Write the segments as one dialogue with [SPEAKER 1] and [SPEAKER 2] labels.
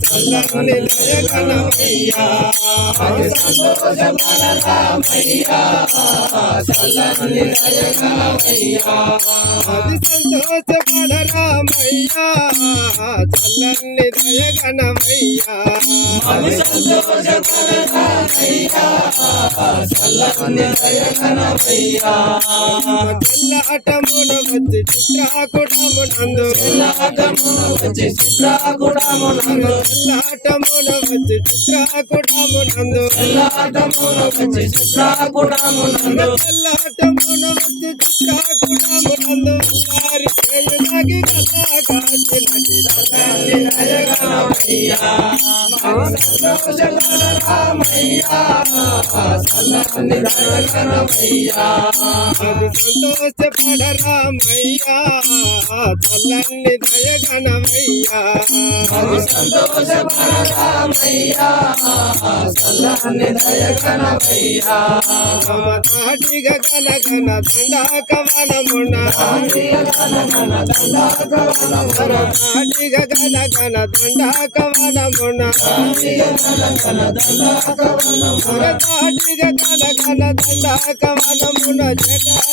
[SPEAKER 1] చల్లని దయగణమయ్యా అది సంతోషపడ రామయ్యా చల్లని దయగణమయ్యా అది సంతోషపడ రామయ్యా చల్లని దయగణమయ్యా అది సంతోషపడ రామయ్యా చల్లని దయగణమయ్యా అది సంతోషపడ వచ్చి వచ్చి చెల్లాటమున వచ్చి చిత్రాకుడమునందు చెల్లాటమున వచ్చి చిత్రాకుడమునందు చెల్లాటమున వచ్చి చిత్రాకుడమునందు వారి చేయునగి కథాగాచినది తల్లి నయగనమయ్యా సంతోషకర రామయ్యా చల్లని దయగనమయ్యా అది సంతోషపడ రామయ్యా చల్లని దయగనమయ్యా అది సంతోషపడ రామయ్యా చల్లని దయగనమయ్యా మమతాటిగ గన గన దండాకవనమున మమతాటిగ గన గన దండాకవనమున మరతాటిగ గన గన దండాకవనమున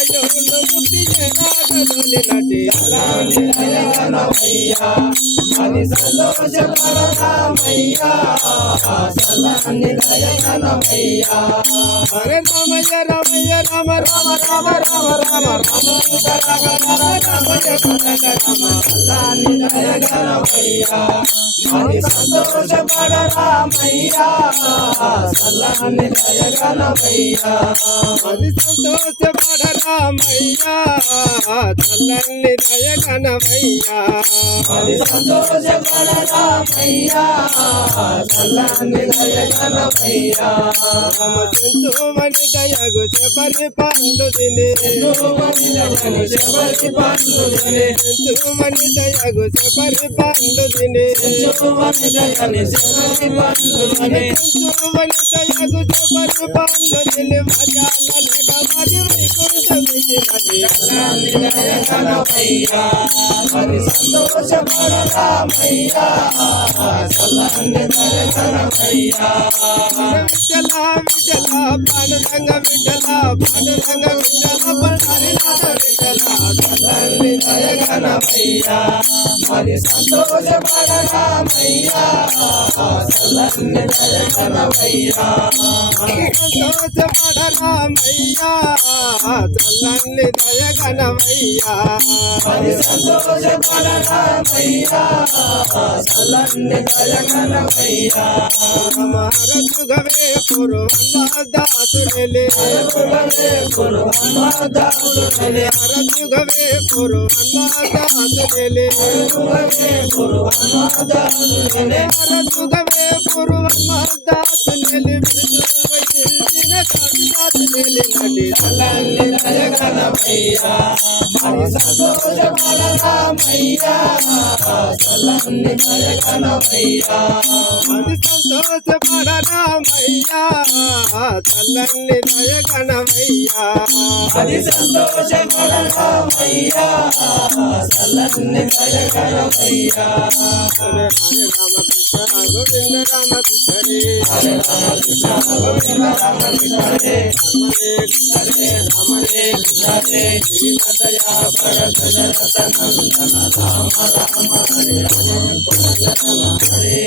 [SPEAKER 1] జటాయులు ముక్తి జనాదలి నటి అలాని దయగనమయ్యా అది సంతోషపడ రామయ్యా చల్లని దయగనమయ్యా హరే రామయ్య రామయ్య రామ రామ రామ రామ రామ రామ రామయ్య పదన రామ చల్లని దయగనమయ్యా అది సంతోషపడ చల్లని దయగనమయ్యా అది సంతోషపడ చల్లని దయగనమయ్యా అది సంతోషపడ చల్లని దయగనమయ్యా మని దయగు చెప్పని పండు దిని మని దయగు చెప్పని పండు దిని మని దయగు చెప్పని పండు తిని మజానలక మరి వైకుంఠమికి మరి సంతోషపడ రామయ్యా చల్లని దయగనమయ్యా విఠల విఠల పాండురంగ విఠల పాండురంగ విఠల పండరినాథ విఠల తల్లి దయగనమయ్యా మరి సంతోషపడ రామయ్యా చల్లని దయగనమయ్యా సంతోషపడ రామయ్యా చల్లని దయగనమయ్యా మరి సంతోషపడ రామయ్యా చల్లని దయగనమయ్యా మహారథుగవే పురు ಯುಗವೇ ಕೊರು ಅನ್ನದಾಸನೆಲೆ ಭರತ್ ಯುಗವೇ ಕೊರು ಅನ್ನದಾಸನೆಲೆ ಬಿರುದು దాసులే నడి చల్లని దయగనమయ్యా మరి సంతోషపడ రామయ్యా చల్లని దయగనమయ్యా మరి సంతోషపడ రామయ్యా చల్లని దయగనమయ్యా అది సంతోషపడ రామయ్యా చల్లని దయగనమయ్యా రామకృష్ణ గోవింద రామకృష్ణ హరే రామకృష్ణ గోవింద రామకృష్ణ హరే హరే రామరే హరే దయా భరత జరత నందన రామ రామ హరే హరే హరే